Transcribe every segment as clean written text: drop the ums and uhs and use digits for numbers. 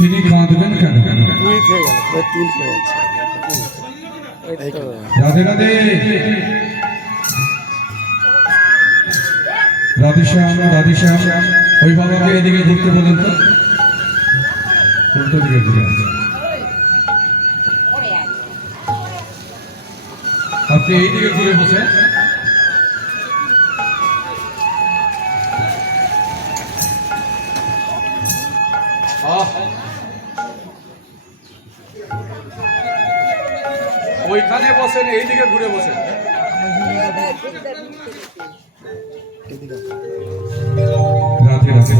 তিনি কাঁদবেন কেন? রাধে রাধে রাধেশ্যাম রাধেশ্যাম। ওই বাবাকে এদিকে ঘুরতে বলেন তো, উল্টো দিকে ঘুরে আছে। আপনি এইদিকে ঘুরে বসে। ওইখানে বসেন, এইদিকে ঘুরে বসেন। রাধে রাধে।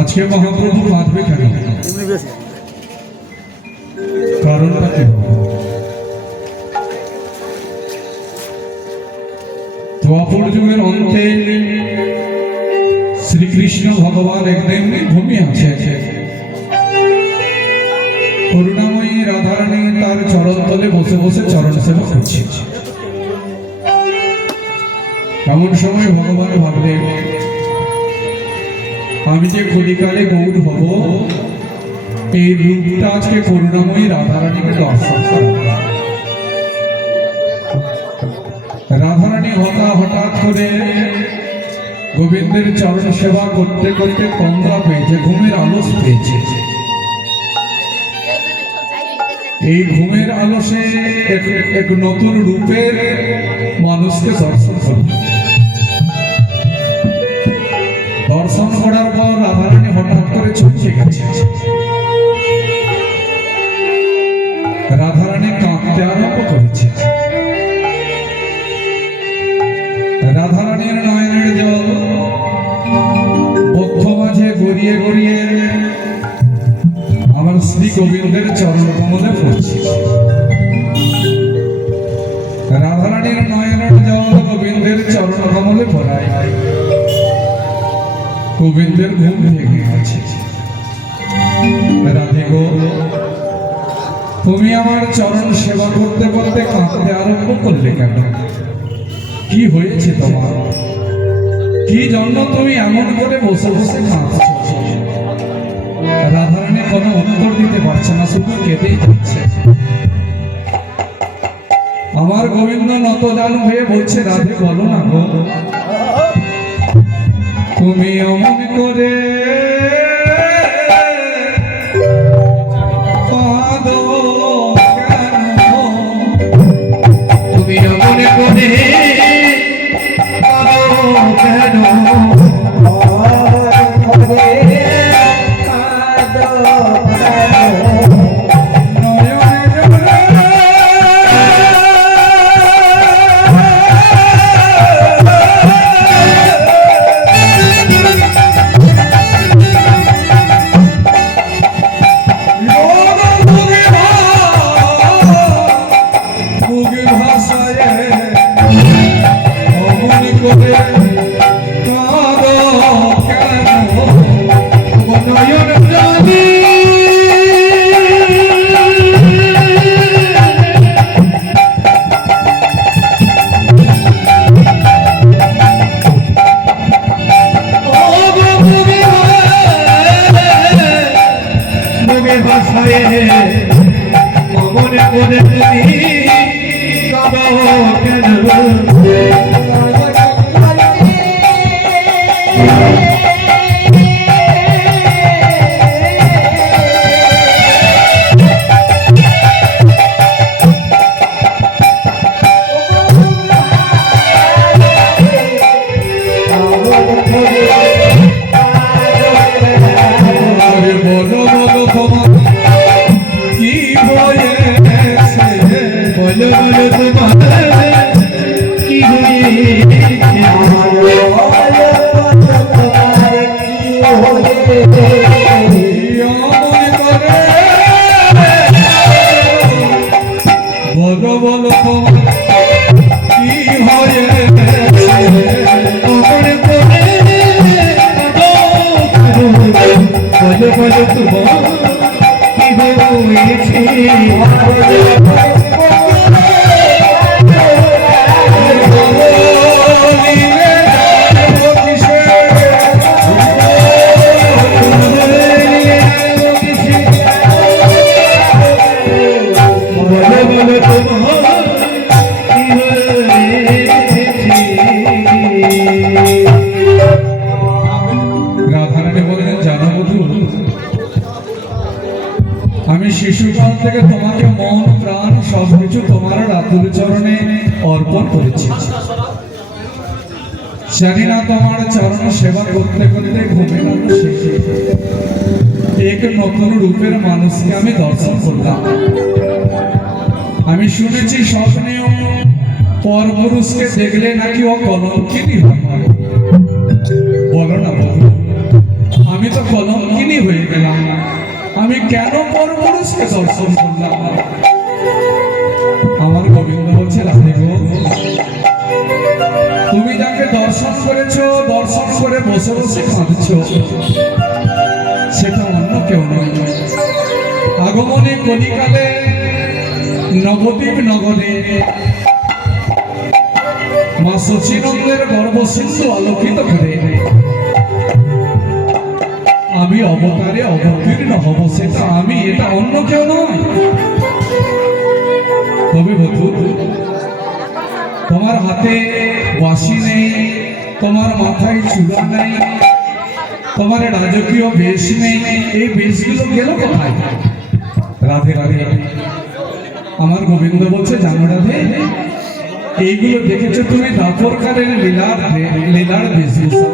আজকে মহাপ্রভু কাঁদবে কেন? কারণটা কি? দ্বাপর যুগের অন্তে শ্রীকৃষ্ণ ভগবান একদিন ঘুমিয়ে আছে। করুণাময়ী রাধারানী তার চরণ তলে বসে বসে চরণ সেবা করছে। এমন সময় ভগবান ভাবলেন, আমি যে কলিকালে গৌর হব, এই রূপটা আজকে করুণাময়ী রাধারানীকে দর্শন করা। রাধারানী হঠাৎ করে গোবিন্দের চরণ সেবা করতে করতে তন্দ্রা পেয়েছে, ঘুমের আলস পেয়েছে। এই ঘুমের আলসে এক নতুন রূপের মানুষকে দর্শন করল। দর্শন করার পর রাধারানী হঠাৎ করে চমকে গেছে। রাধারানী কাঁদতে আরম্ভ করেছে। রাধারানীর নয়নের জল বক্ষ মাঝে গড়িয়ে গড়িয়ে আমার শ্রী গোবিন্দের চরণ কমলে পড়ছে। রাধারানীর নয়নের জল গোবিন্দের চরণ কমলে পড়ায় গোবিন্দের ঘুম ভেঙে গেছে। রাধে গো, তুমি আমার চরণ সেবা করতে করতে কাঁদতে আরম্ভ করলে কেন? কি হয়েছে তোমার? কি জন্য তুমি এমন করে বসে বসে কাঁদছ? রাধারানী কোনো উত্তর দিতে পারছে না, শুধু কেঁদেই যাচ্ছে। আমার গোবিন্দ নতজানু হয়ে বলছে, রাধে বলো না গো, তুমি অমন করে কাঁদো কেন? তুমি অমন করে কাঁদো কেন? বলো তোমার কি হয়েছে? রাধারানী বললেন, জানো বধূ, আমি শিশুকাল থেকে তোমাকে মন প্রাণ সবকিছু তোমার রাতুল চরণে অর্পণ করেছি। জানি না তোমার চরণ সেবা করতে করতে ঘুমের আলো শেষে এক নতুন রূপের মানুষকে আমি দর্শন করলাম। আমি শুনেছি স্বপ্নেও পরপুরুষকে দেখলে নাকি ও কলঙ্কিনী হয়। বলো না বলো, আমি তো কলঙ্কিনী হয়ে গেলাম, আমি কেন পরপুরুষকে দর্শন করলাম? আমার গোবিন্দ বলছে, রাধে গো, তুমি যাকে দর্শন করেছো, দর্শন করে বসে বসে কাঁদছো, সেটা অন্য কেউ নয়। আগমনে কলিকালে নবদ্বীপ নগরে মা শচীনন্দের গর্ভসিন্ধু আলোকিত করে আমি অবতারে অবতীর্ণ হব, সেটা আমি, এটা অন্য কেউ নয়। তবে বধূ, তোমার হাতে বাঁশি নেই, তোমার মাথায় চূড়া নেই, তোমার রাজকীয় বেশ নেই, এই বেশগুলো গেল কোথায়? রাধে রাধে। আমার গোবিন্দ বলছে, জানো রাধে, এইগুলো দেখেছো তুমি দাপরকালের লীলার বেশভূষা,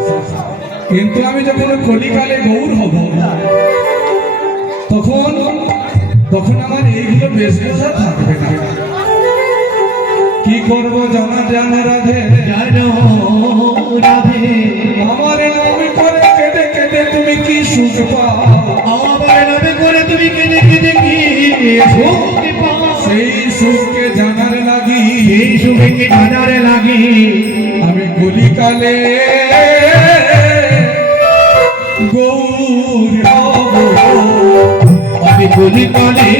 কিন্তু আমি যখন কলিকালে গৌর হব তখন আমার এইগুলো বেশভূষা থাকবে না। কি করবো জানা জানো রাধে, জানো রাধে, আমার নামে করে কেঁদে কেঁদে তুমি কি সুখ পাও? আমার নামে করে তুমি কেঁদে কেঁদে কি সুখ পাও? সেই সুখকে জানার লাগি, এই সুখকে জানার লাগি আমি কলিকালে গৌর হব, আমি কলিকালে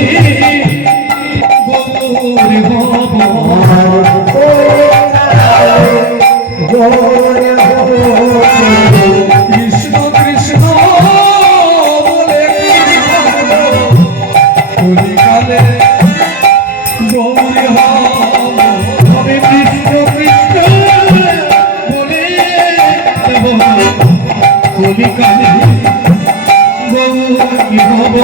গৌর হব। কৃষ্ণ কৃষ্ণ বলে কলিকালে গৌর হব, আমি কৃষ্ণ কৃষ্ণ বলে যাব, কলিকালে গৌর হব।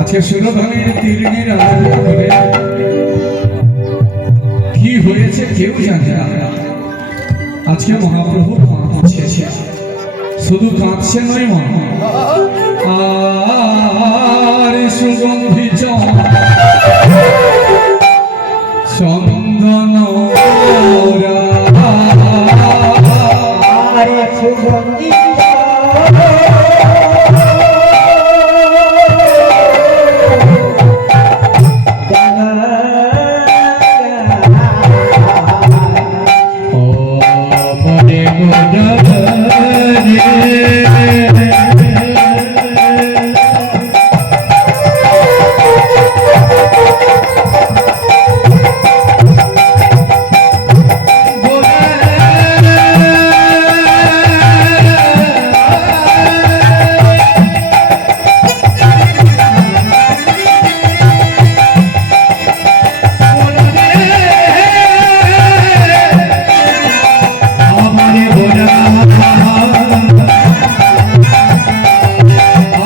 আজকে সুরধনের তীর্ণের আলোকিত করে কি হয়েছে কেউ জানে না। আজকে মহাপ্রভু কাঁদছে, শুধু কাঁদছে নয় মা, আর সুগন্ধি চন্দন সুগন্ধি গোরা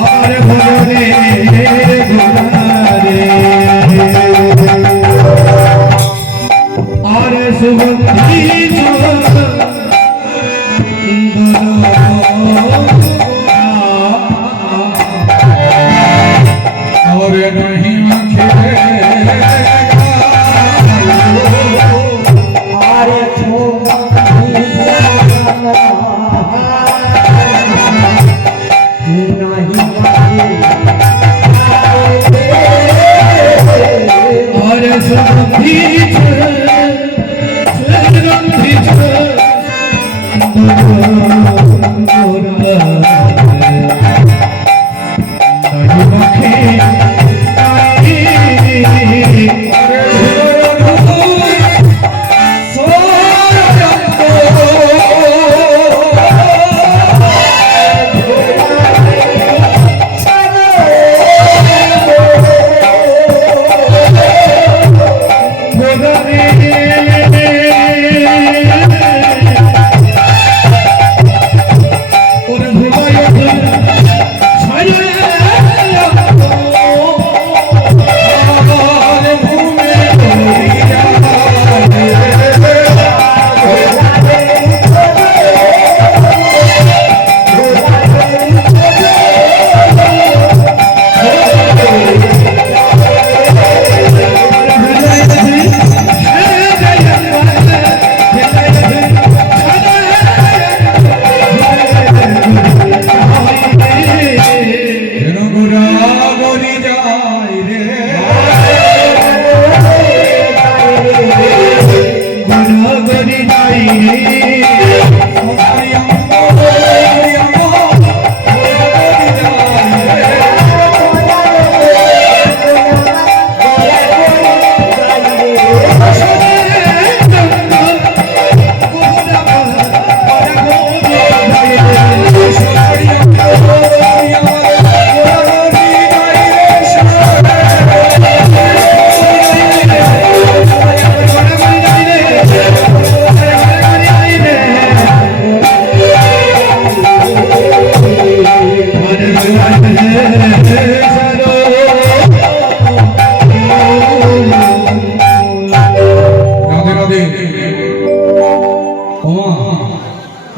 আর ভরে গোরা রে আর সুগন্ধি और नहीं आंखें আরে ছোড়া और सुगंधी सुगंधी नहीं मखे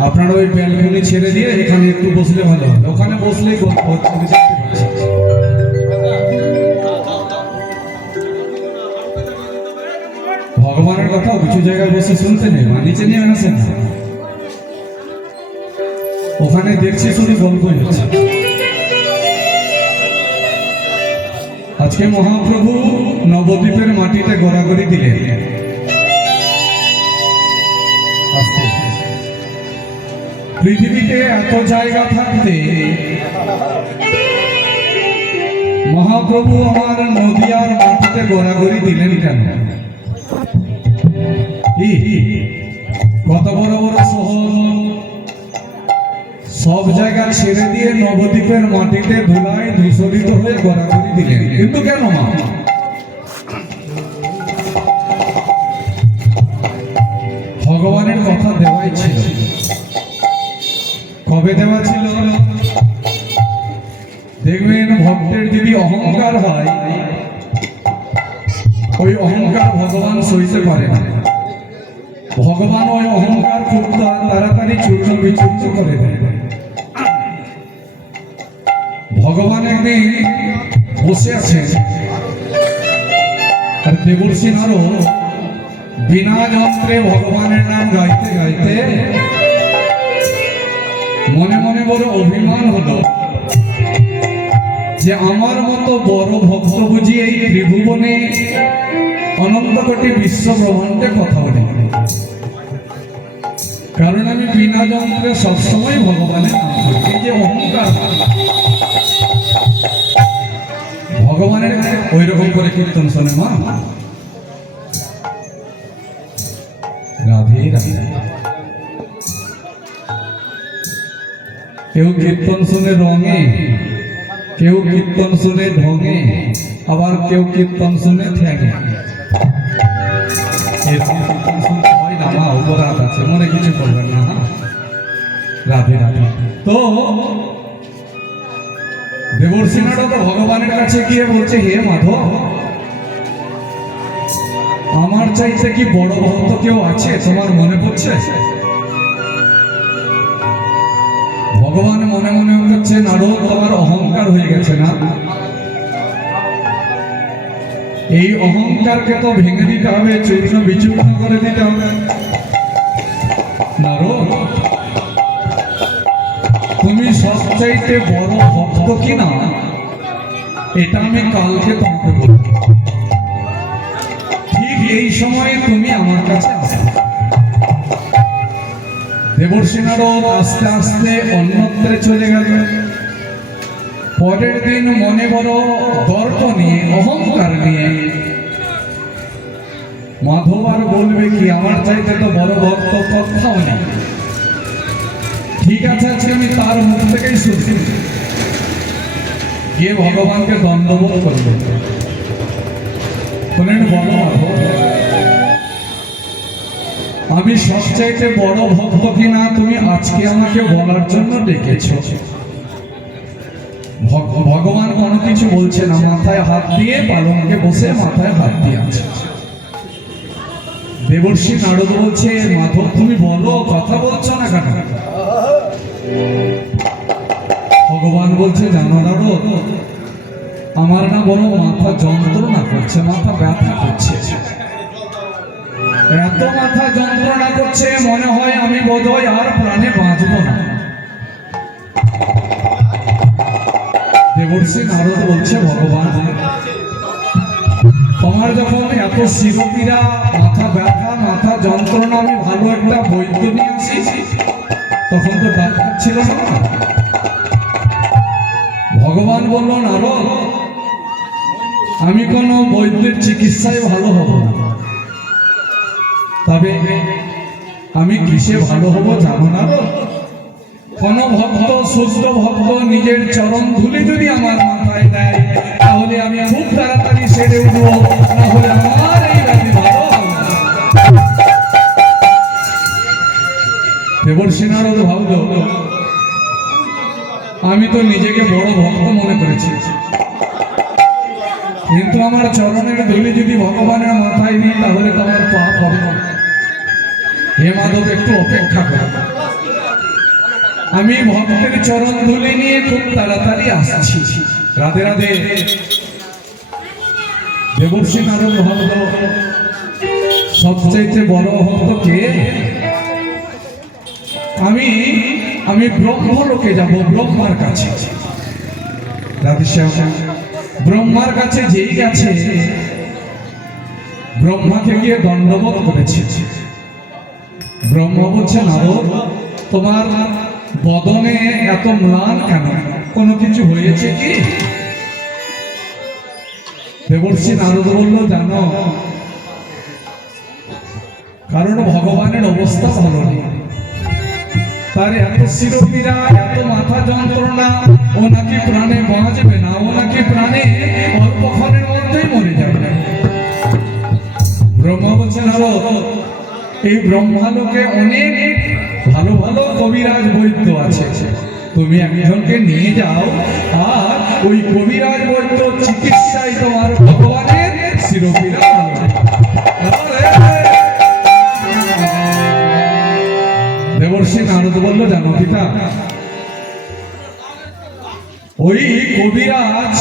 আপনারা ওই ব্যালকনি ছেড়ে দিয়ে এখানে একটু বসলে ভালো হয়, ওখানে বসলেই গল্প হচ্ছে, আমি দেখতে পাচ্ছি। ভগবানের কথাও কিছু জায়গায় বসে শুনতে নেই, নিচে নিয়ে আসেন, ওখানে দেখছি শুধু গল্পই হচ্ছে। আজকে মহাপ্রভু নবদ্বীপের মাটিতে গড়াগড়ি দিলেন। আস্তে পৃথিবীতে এত জায়গা থাকতে মহাপ্রভু আমার নদিয়ার মাটিতে গড়াগড়ি দিলেন কেন? কত বড় বড় শহর, সব জায়গা ছেড়ে দিয়ে নবদ্বীপের মাটিতে ধুলায় ধূসরিত হয়ে গড়াগড়ি দিলেন, কিন্তু কেন মা? ভগবানের কথা দেওয়াই ছিল। কবে দেওয়া ছিল? দেখবেন ভক্তের যদি অহংকার হয়, ওই অহংকার ভগবান সইতে পারে না। ভগবান ওই অহংকার খুব তাড়াতাড়ি চূর্ণ বিচূর্ণ করে দেয়। ভগবান একদিন বসে আছেন, আর দেবর্ষি নারদ বিনা যন্ত্রে ভগবানের নাম গাইতে গাইতে মনে মনে বড় অভিমান হলো যে আমার মতো বড় ভক্ত বুঝি এই ত্রিভুবনে অনন্ত কোটি বিশ্ব ব্রহ্মাণ্ডে কথা বলি, কারণ আমি বিনা যন্ত্রে সবসময় ভগবানের নাম করি। এই যে অহংকার, ভগবানের ওই রকম করে কীর্তন শোনে মা, রাধে রাধে। কেউ কীর্তন শুনে রঙে, কেউ কীর্তন শুনে ঢঙে, আবার কেউ কীর্তন শুনে ঠ্যাঙে। এরকম কীর্তন শুনতে হয় না মা, অপরাধ আছে, মনে কিছু করবেন না। রাধে রাধে। তো দেবর্ষি নারদ ভগবানের কাছে গিয়ে বলছে, হে মাধব, আমার চাইতে কি বড় ভক্ত কেউ আছে তোমার মনে পড়ছে? ভগবান মনে মনে করছে, নারদ তোমার অহংকার হয়ে গেছে না? এই অহংকারকে তো ভেঙে দিতে হবে, চূর্ণ বিচূর্ণ করে দিতে হবে। নারদ, তুমি সবচাইতে বড় ভক্ত কিনা এটা আমি কালকে তোমাকে বলবো। ঠিক এই সময়ে তুমি আমার কাছে আসবে। দেবর্ষি নারদ আস্তে আস্তে অন্যত্রে চলে গেল। পরের দিন মনে বড় দর্প নিয়ে, অহংকার নিয়ে, মাধব আর বলবে কি, আমার চাইতে তো বড় ভক্ত কোথাও নেই। ঠিক আছে, আজকে আমি তার মুখ থেকেই শুনছি। গিয়ে ভগবানকে দণ্ডবোধ করবে, বলেন, বলো মাধব, আমি সবচাইতে বড় ভক্ত কিনা তুমি আজকে আমাকে বলার জন্য ডেকেছ। ভগবান কোনো কিছু বলছে না, মাথায় হাত দিয়ে পালঙ্কে বসে মাথায় হাত দিয়ে আছে। দেবর্ষি নারদ বলছে, মাধব তুমি বলো, কথা বলছো না কেন? ভগবান বলছে, জানো নারদ, আমার না বড় মাথা যন্ত্রণা করছে, মাথা ব্যথা করছে। এত মাথা যন্ত্রণা করছে, মনে হয় আমি বোধহয় আর প্রাণে বাঁচব না। দেবর্ষি নারদ বলছে, ভগবান, তোমার যখন এত শিরোপীড়া, মাথা ব্যথা, মাথা যন্ত্রণা, আমি ভালো একটা বৈদ্য নিয়ে আসি। তখন তো ডাক্তার ছিল না। ভগবান বলল, নারদ, আমি কোনো বৈদ্যের চিকিৎসায় ভালো হব না, তবে আমি কিসে ভালো হব জানো নারদ? কোন ভক্ত, শুদ্ধ ভক্ত নিজের চরণ ধুলি যদি আমার মাথায় দেয়, তাহলে আমি খুব তাড়াতাড়ি সেরে উঠব, না হলে আমার এই রাতে ভালো হবে না। দেবর্ষি নারদ ভাবল, আমি তো নিজেকে বড় ভক্ত মনে করেছি, কিন্তু আমার চরণের ধুলি যদি ভগবানের মাথায় নিই, তাহলে তো আমার পাপ হবে না। হে মাধব, একটু অপেক্ষা কর, আমি ভক্তের চরণ ধুলি নিয়ে খুব তাড়াতাড়ি আসছি। রাধে রাধে। দেবর্ষি নারদ ভাবল, সবচাইতে বড় ভক্ত কে? আমি ব্রহ্মলোকে যাব, ব্রহ্মার কাছে। রাধেশ্যাম, ব্রহ্মার কাছে যেই গেছে, ব্রহ্মাকে গিয়ে দণ্ডবোধ করেছে। ব্রহ্মা বলছে, নারদ, তোমার বদনে এত ম্লান কেন? কোনো কিছু হয়েছে কি? দেবর্ষি নারদ বলল, জানো, কারণ ভগবানের অবস্থা ভালো নেই। তার এত শিরোপীড়া, এত মাথা যন্ত্রণা, ও নাকি প্রাণে বাঁচবে না, ও নাকি প্রাণে অল্পক্ষণের মধ্যেই মরে যাবে। ব্রহ্মা বলছে, নারদ, এই ব্রহ্মালোকে অনেক ভালো ভালো কবিরাজ বৈদ্য আছে, তুমি একজনকে নিয়ে যাও, আর ওই কবিরাজ বৈদ্য চিকিৎসায় তোমার ভগবানের শিরোপীড়া ভালো হবে। দেবর্ষি নারদ বলল, জানো পিতা, ওই কবিরাজ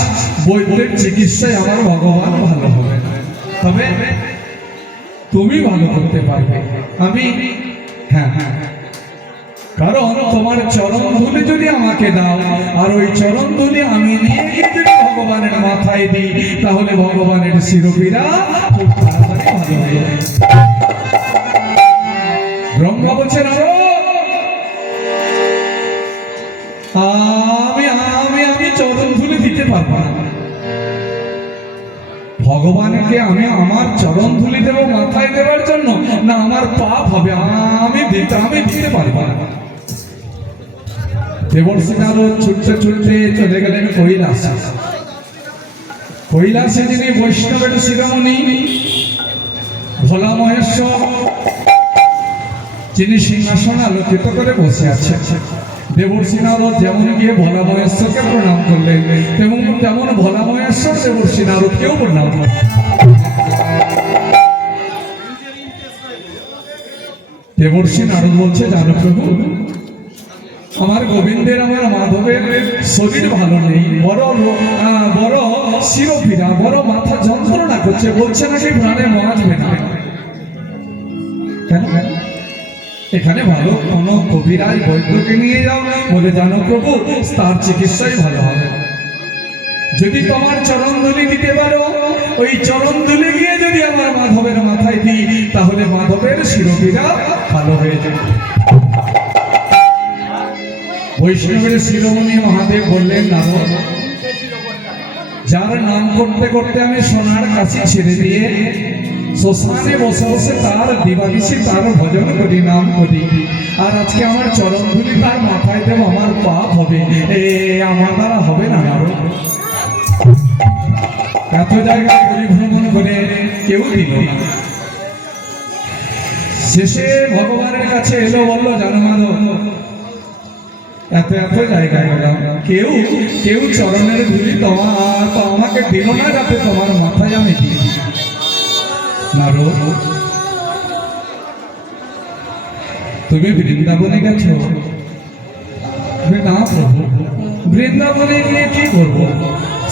বৈদ্যের চিকিৎসায় আমার ভগবান ভালো হবে, তবে তুমি ভালো করতে পারবে। আমি, হ্যাঁ, কারণ তোমার চরণ ধুলি যদি আমাকে দাও, আর ওই চরণ ধুলি আমি নিয়ে গিয়ে যদি ভগবানের মাথায় দিই, তাহলে ভগবানের শিরোপীড়া খুব তাড়াতাড়ি ভালো হয়ে যাবে। ব্রহ্মা বলছেন, আমি চরণ ধুলি দিতে পারবো না। ভগবানকে আমি আমার চরণ ধুলি দেবো মাথায় দেওয়ার জন্য, না আমার পাপ হবে, আমি দিতে পারবো না। দেবর্ষি নারদ ছুটতে ছুটতে চলে গেলেন কৈলাসে। কৈলাসে যিনি বৈষ্ণবের শিরোমণি ভোলা মহেশ্বর, যিনি সিংহাসন আলোকিত করে বসে আছে। দেবর্ষি নারদ যেমন গিয়ে ভোলা মহেশ্বরকে প্রণাম করলেন, তেমন ভোলা মহেশ্বর দেবর্ষি নারদকেও প্রণাম করলেন। দেবর্ষি নারদ বলছে, জানো প্রভু, আমার গোবিন্দের আমার মাধবের শরীর ভালো নেই, বড় শিরোপীড়া, বড় মাথা যন্ত্রণা করছে, বলছে নাকি প্রাণে বাঁচবে না। কেন? এখানে ভালো কোনো কবিরাজ বৈদ্যকে নিয়ে যাও। বলে, জানো প্রভু, তার চিকিৎসাই ভালো হবে। যদি তোমার চরণধুলি দিতে পারো, ওই চরণধুলি গিয়ে যদি আমার মাধবের মাথায় দিই, তাহলে মাধবের শিরোপীড়া ভালো হয়ে যাবে। বৈষ্ণবের শিরোমণি মহাদেব বললেন, নারদ, যার নাম করতে করতে আমি সোনার কাছে ছেড়ে দিয়ে শ্মশানে বসে বসে তার দিবানিশি তার ভজন করি, নাম করি, আর আজকে আমার চরণধুলি তার মাথায় দেব, আমার পাপ হবে, আমার দ্বারা হবে না। নারদ, এত জায়গায় পরিভ্রমণ করে কেউ দিল না। শেষে ভগবানের কাছে এলো, বললো, জানো মাধব, এত জায়গায় গেলাম, কেউ চরণের ধুলি আমাকে দিল না, যাতে তোমার মাথায় আমি দিই। নারদ, তুমি বৃন্দাবনে গেছো? না প্রভু, বৃন্দাবনে গিয়ে কি করবো?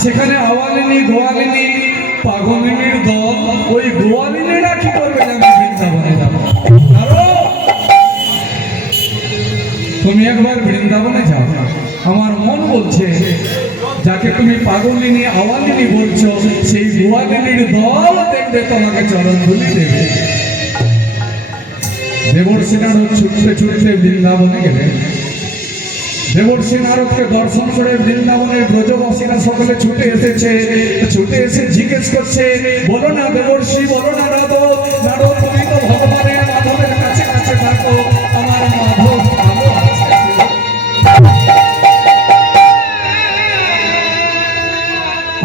সেখানে আওয়ালিনী গোয়ালিনী পাগলিনীর দল, ওই গোয়ালিনীরা কি করবে আমি বৃন্দাবনে যাবো? তুমি একবার বৃন্দাবনে যাও। আমার মন বলছে, যাকে তুমি পাগলিনী আওয়ালিনী বলছো, সেই গোয়ালিনীর দল দেখবে তোমাকে চরণধুলি দেবে। দেবর্ষি নারদ ছুটতে ছুটতে বৃন্দাবনে গেলেন। দেবর্ষি নারদকে দর্শন করে বৃন্দাবনের ব্রজবাসীরা সকলে ছুটে এসে জিজ্ঞেস করছে, বলো না দেবর্ষি, বলো না নারদ, তুমি তো ভগবানের মাধবের কাছে কাছে থাকো, আমার মাধব ভালো আছে।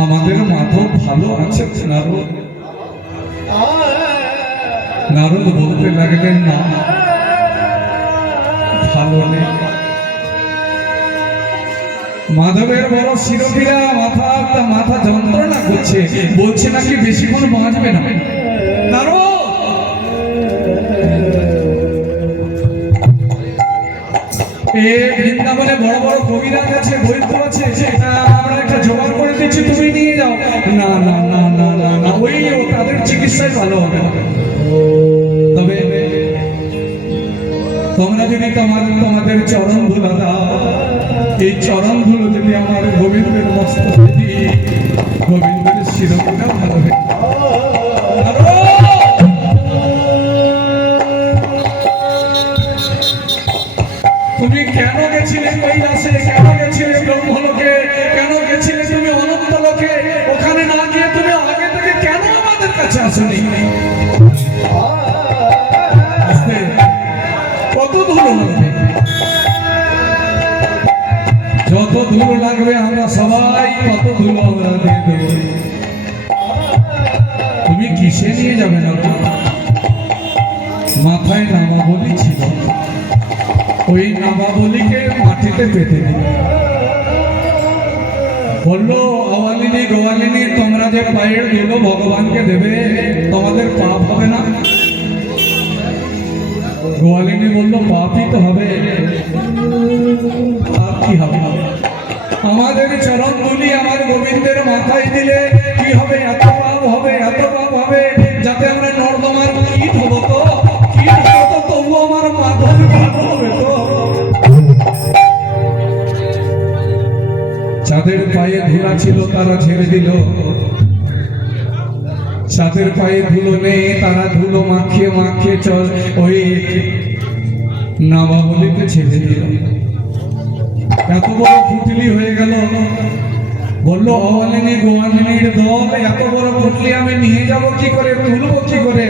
আমাদের মাধব ভালো আছে। নারদ বলতে লাগলেন, না, ভালো নেই। মাধবের বড় শিরোপীড়া, মাথা যন্ত্রণা করছে, বলছে নাকি বেশিক্ষণ বাঁচবে না। বৃন্দাবনে বড় বড় কবিরাজ আছে, বৈদ্য আছে, আমরা একটা জোগাড় করে দিচ্ছি, তুমি নিয়ে যাও। না না না না না না, ওই তাদের চিকিৎসাই ভালো হবে না। তবে তোমরা যদি তোমাদের চরণ ধুলা দাও, এই চরণ ধুলো যদি আমার গোবিন্দের মস্তকে দিই, গোবিন্দের শিরোপীড়া ভালো হবে। তুমি কেন গেছিলে কৈলাসে, কেন গেছিলে ব্রহ্মলোকে, কেন গেছিলে তুমি অনন্ত লোকে? ওখানে না গিয়ে তুমি আগে থেকে কেন আমাদের কাছে আসনি? কত ধুলো লাগবে? যত ধুলো লাগবে আমরা সবাই কত ধুলো আমরা দিয়ে দেবো। তুমি কিসে নিয়ে যাবে না? মাথায় নামাবলি ছিল, ওই নামাবলিকে মাটিতে পেতে দিল। বললো, আওয়ালিনী গোয়ালিনী, তোমরা যে পায়ের ধুলো ভগবানকে দেবে, তোমাদের পাপ হবে না? গোয়ালিনী বললো, পাপই তো হবে, পাপ কি হবে? আমাদের চরণ ধুলি আমার গোবিন্দের মাথায় দিলে কি হবে? এত পাপ হবে, এত পাপ হবে, যাতে আমরা নর্দমার কীট হবো। তো কীট হবো তো তবু আমার মাধব ভালো হবে তো। যাদের পায়ে ধুলা ছিল তারা ছেড়ে দিল, যাদের পায়ে ধুলো নেই তারা ধুলো মাখিয়ে মাখিয়ে চল ওই নামাবলিতে ছেড়ে দিল। এত বড় পুটলি হয়ে গেল। বললো, আওয়ালিনী গোয়ালিনীর দল, এত বড় পুটলি আমি নিয়ে যাব কি করে, তুলবো কি করে?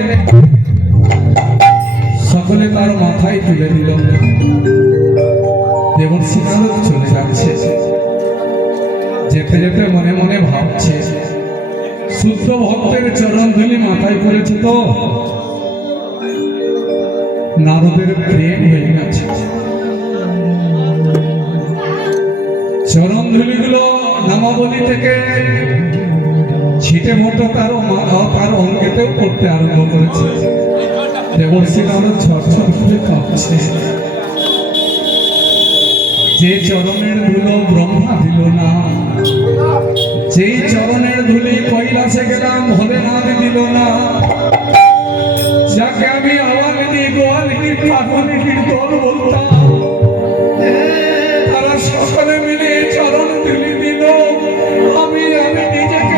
সকলে তার মাথায় তুলে দিল। দেবর্ষি নারদ চলে যাচ্ছে, যেতে যেতে মনে মনে ভাবছে, শুদ্ধ ভক্তের চরণ ধুলি মাথায় পড়েছে তো, নারদের প্রেম হয়ে গেছে। চরণ ধুলিগুলো নামাবলী থেকে ছিটে মোটো তার অঙ্গেতেও করতে আরম্ভ করেছে। দেবর্ষী নারদ ঝরঝর করে কাঁপছে। যে চরণের ধুলো ব্রহ্মা দিল না, যেই চরণের ধুলি কৈলাসে গেলাম ভোলেনাথ দিল না, যাকে আমি আওয়ালিনী গোয়ালিনী কাকলিনীর দল বলতাম, তারা সকলে মিলে চরণ ধুলি দিল। আমি নিজেকে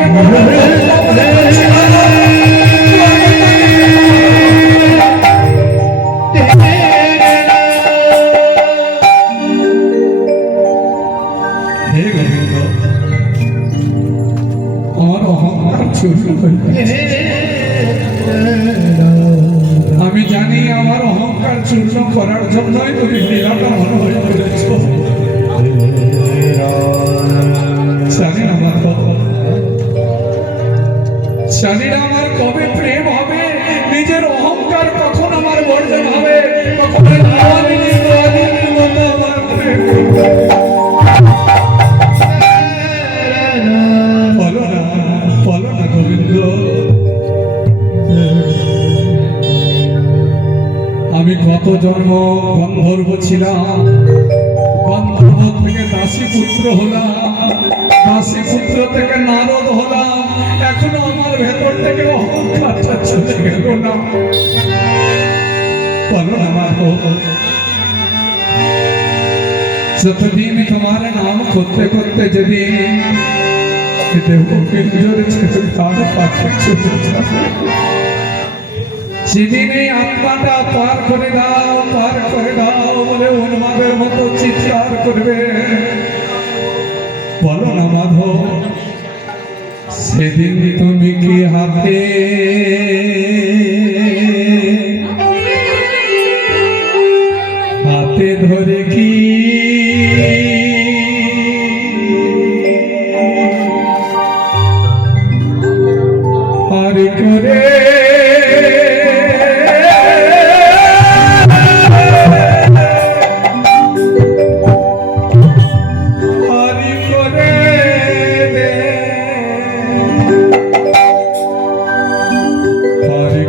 আমি জানি আমার অহংকার চূর্ণ করার জন্যই তুমি লীলাটা মনে হয়ে করেছ। জানি না আমার কবে প্রেম হবে, নিজের অহংকার কখন আমার বর্জন হবে, কখন আমার প্রেম। বলো না গোবিন্দ, আমি কত জন্ম গন্ধর্ব ছিলাম, গন্ধর্ব থেকে দাসী পুত্র হলাম, দাসী পুত্র থেকে নারদ হলাম, এখনো আমার ভেতর থেকে অহংকারটা চলে গেল না। বলো না মাধব, যতদিন তোমার নাম করতে করতে যেদিন সেদিন এই আত্মাটা পার করে দাও বলে উন্মাদের মতো চিৎকার করবে। বলো না মাধব, সেদিন তুমি কি হাতে ধরে কি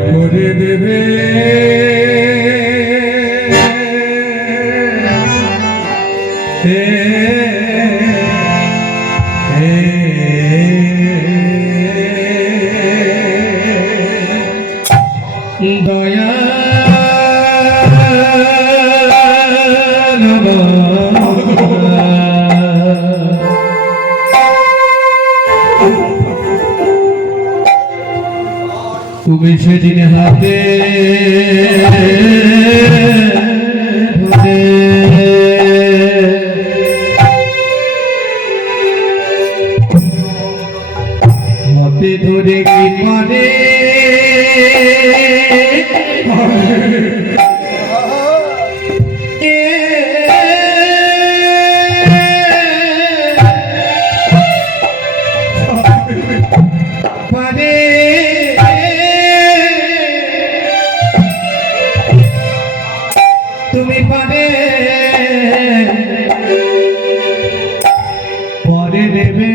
করে দেবে দয়া তুমি সেদিন হাতে হাতে ধরে কি পারে তুমি পারে পরে দেবে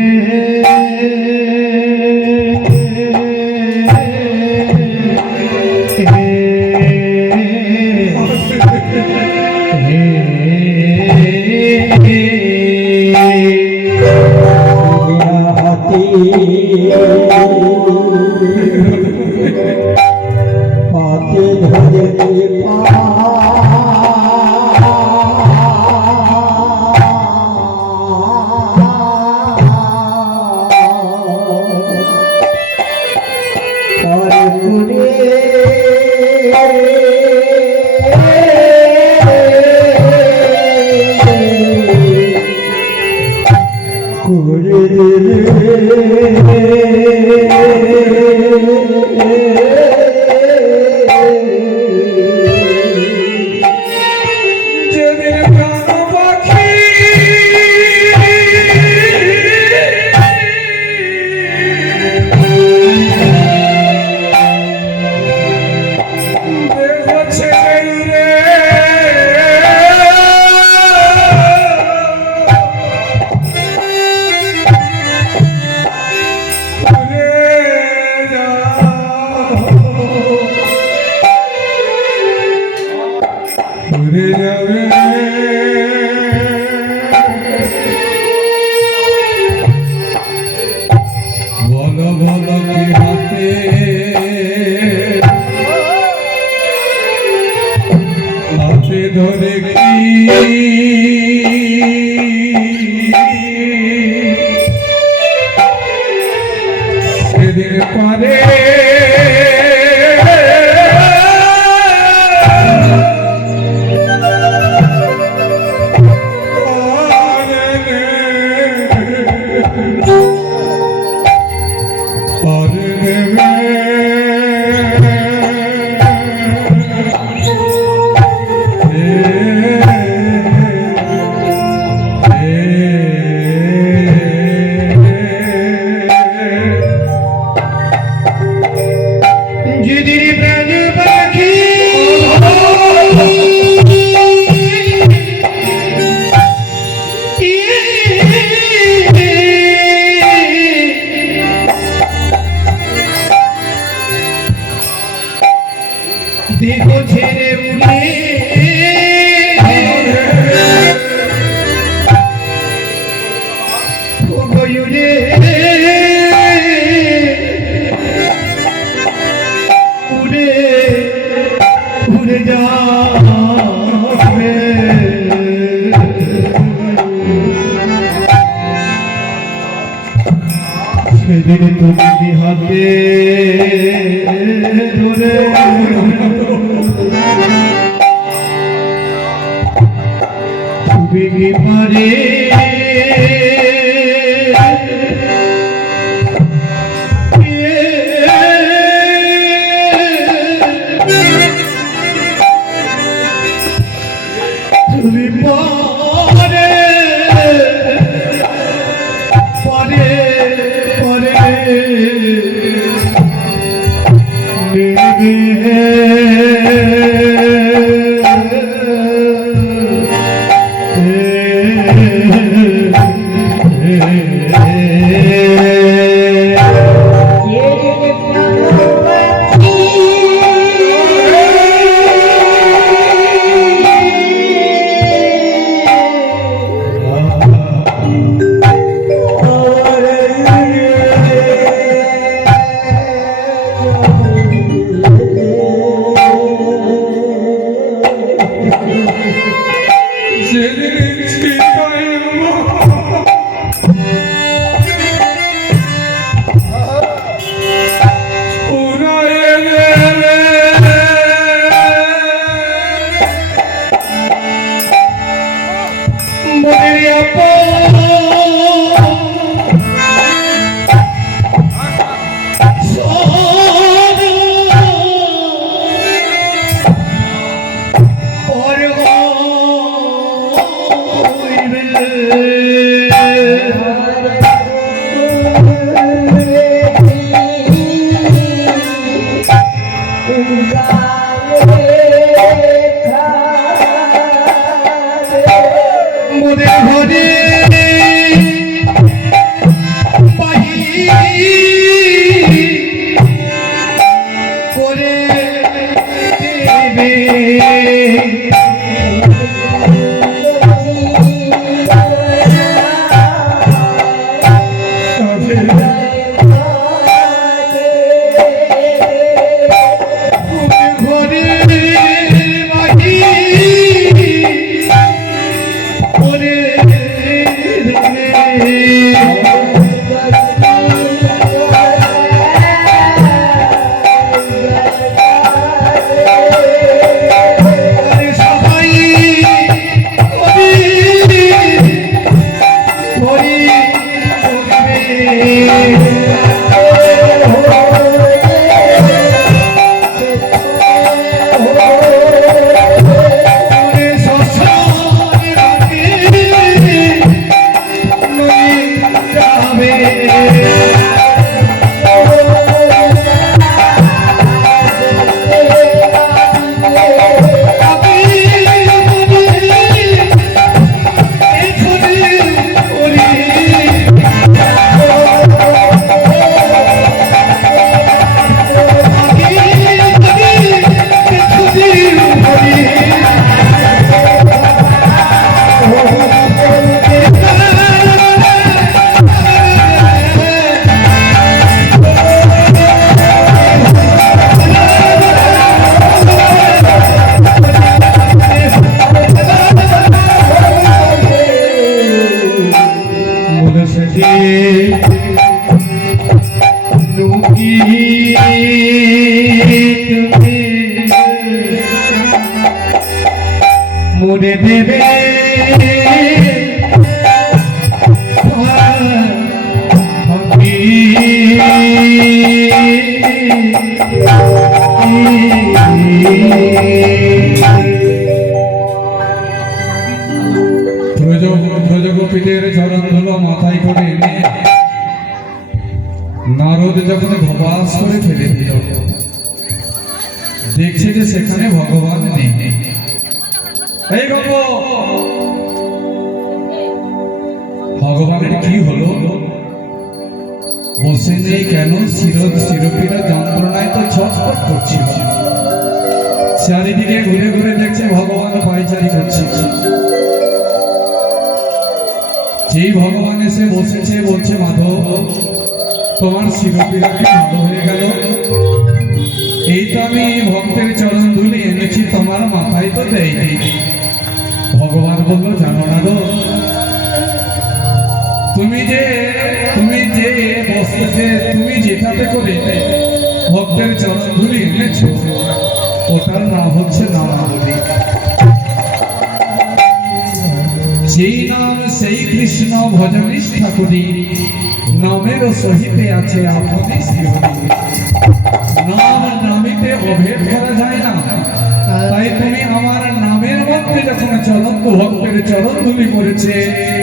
হাতে ধরে করে তুমি হাতে ধরে তুমি কি পারে তুমি পারে পারে পারে যেদিন চিতায় উড়ায়ে রে মনের মনের ঘরে করে দেবে মুড়ে দেবে ব্রজগোপীদের চরণ ধুলো মাথায় করে এনে নারদ যখন ভবাস করে ফেলে দিল, দেখছে যে সেখানে ভগবান নেই। এই গল্প ভগবানের কি হলো, বসে নেই কেন? শিরোপীড়া যন্ত্রণায় তো ছটফট করছিল। চারিদিকে ঘুরে ঘুরে দেখছে ভগবান পায়চারি করছে। যেই ভগবান এসে বসেছে, বলছে মাধব তোমার শিরোপীড়া কি ভালো হয়ে গেল? এই তো আমি ভক্তের চরণ ধুলি এনেছি, তোমার মাথায় তো দেয়নি। ভগবান বলল জানো না গো, তুমি যে বস্ত্র যে তুমি যেটাতে করে ভক্তের চরণ ধুলি এনেছো ওটার নাম হচ্ছে নামাবলী। যেই নাম সেই কৃষ্ণ ভজ নিষ্ঠা করি, নামের সহিতে আছে আপনি শ্রীহরি। নাম নামিতে অভেদ করা যায় না, তাই তুমি আমার নামের মধ্যে যখন চলন্ত ভক্তের চরণ ধুলি পড়েছে,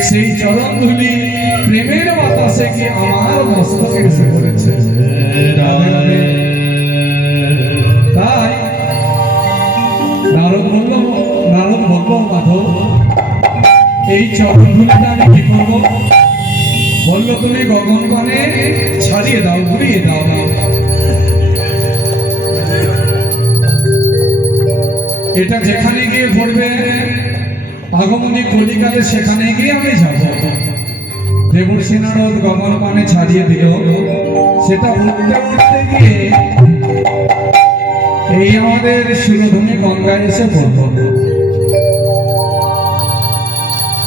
সেই চরণ ধুলি প্রেমের বাতাসে কি আমার মস্তকে এসে পড়েছে। তাই নারদ বলল মাধব, এই চরণ ধুলিটা আমি কি করবো? বললো তুমি গগন পানে ছাড়িয়ে দাও, ঘুরিয়ে দাও। এটা যেখানে গিয়ে পড়বে আগমনী কলিকালে, সেখানে গিয়ে আমি যাব। দেবর্ষি নারদ গগন পানে ছাড়িয়ে দিল, সেটা উঠতে উঠতে গিয়ে এই আমাদের সুরধনী গঙ্গায় এসে পড়ব।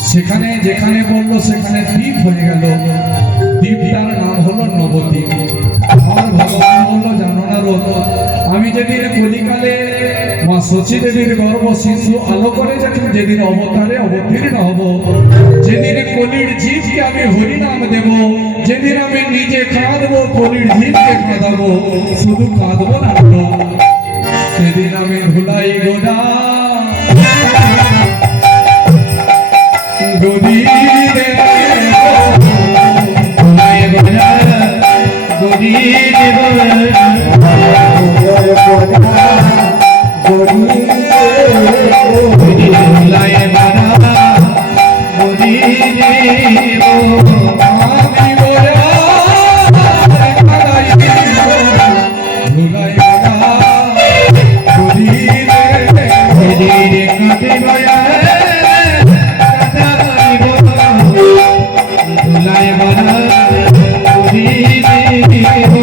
সেখানে যেখানে বললো সেখানে দ্বীপ হয়ে গেল, দ্বীপটার নাম হলো নবদ্বীপ। আমার ভগবান বললো, জানো না রোদ, আমি যেদিন কলিকালে মা শচী দেবীর গর্ভ সিন্ধু আলো করে যখন যেদিন অবতারে অবতীর্ণ হব, যেদিন কলির জীবকে আমি হরিনাম দেব, যেদিন আমি নিজে কাঁদবো, কলির জীবকে কাঁদাবো, শুধু কাঁদবো না, সেদিন আমি ভুলাই গোড়া গদি দেব, ভুলাই গোড়া গদি দেব, ভুলাই বাড়া গদি দেব, আমি গোড়া কাদাই দেব, ভুলাই বাড়া গদি দেব, কাঁদে গয়া ভুলাই বাড়া গদি দেব।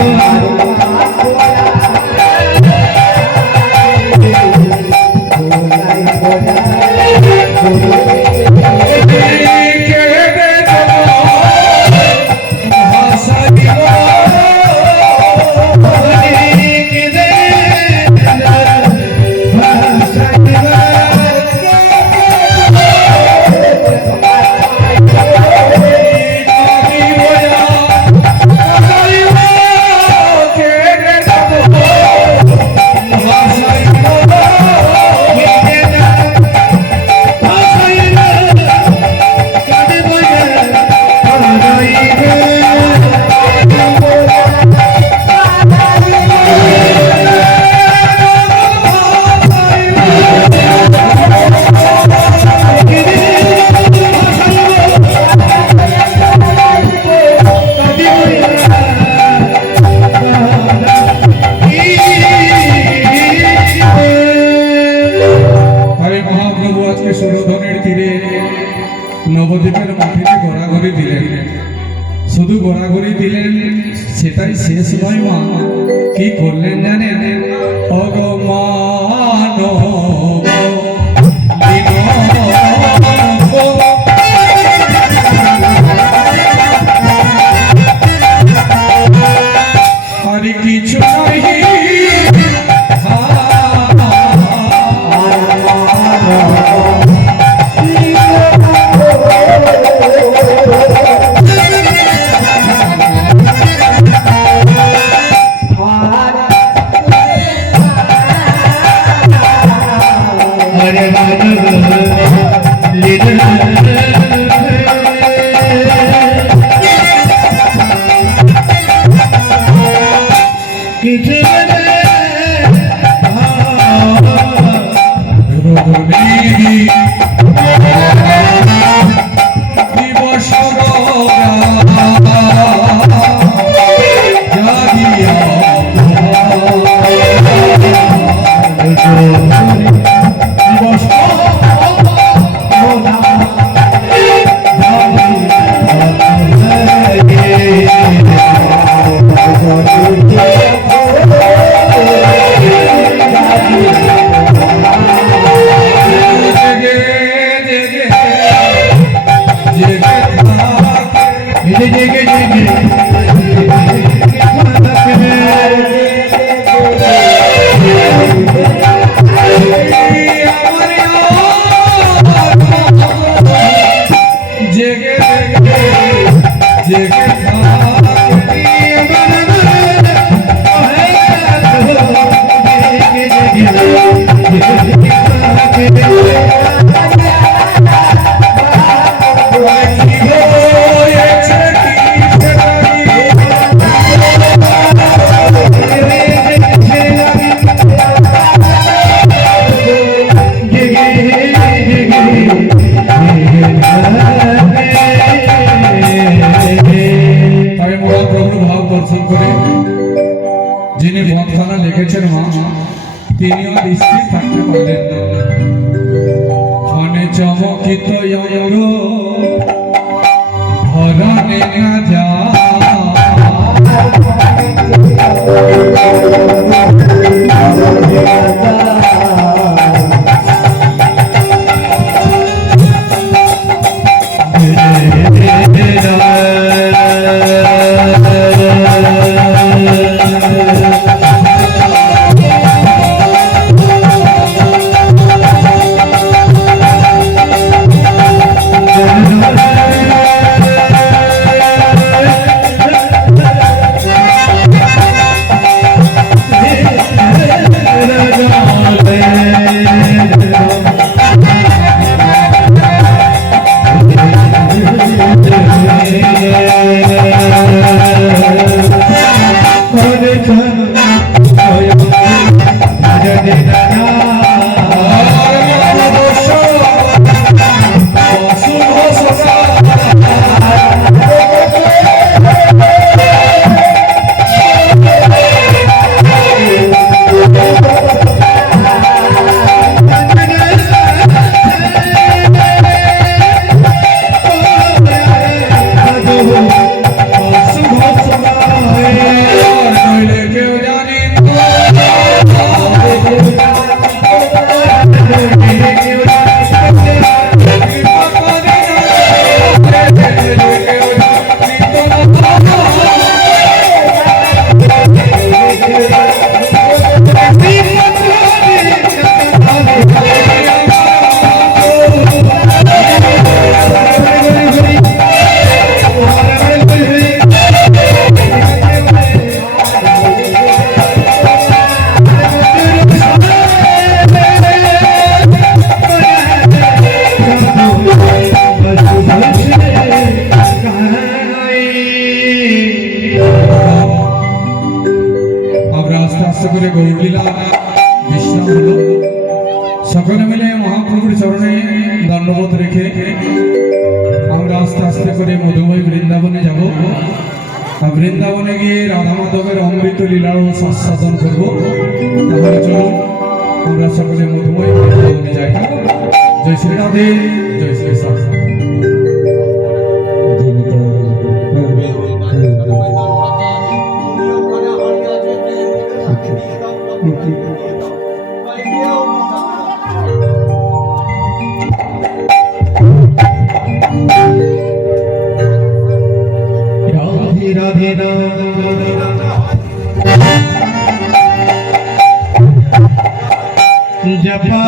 নবদ্বীপের মাটিতে ঘোরাঘুরি দিলেন, শুধু ঘোরাঘুরি দিলেন সেটাই শেষ নয়, মা কি করলেন জানেন? অগমান আর কিছু জেগে জেগে জেগে জেগে যিনি বদখানা লিখেছেন মা তিনিও স্থির থাকতে পারলেন না ক্ষণে চমকিত ধরনে না যা গৌরলীলা বিশ্রাম হলো সকলে মিলে মহাপ্রভুর চরণে দণ্ডবোধ রেখে আমরা আস্তে আস্তে করে মধুময় বৃন্দাবনে যাব আর বৃন্দাবনে গিয়ে রাধা মাধবের অমৃত লীলার আস্বাদন করবো তাহলে চলুন আমরা সকলে মধুময় বৃন্দাবনে যাই জয় শ্রী রাধে জয় শ্রী শাস্ত্র রাধে রাধে জপা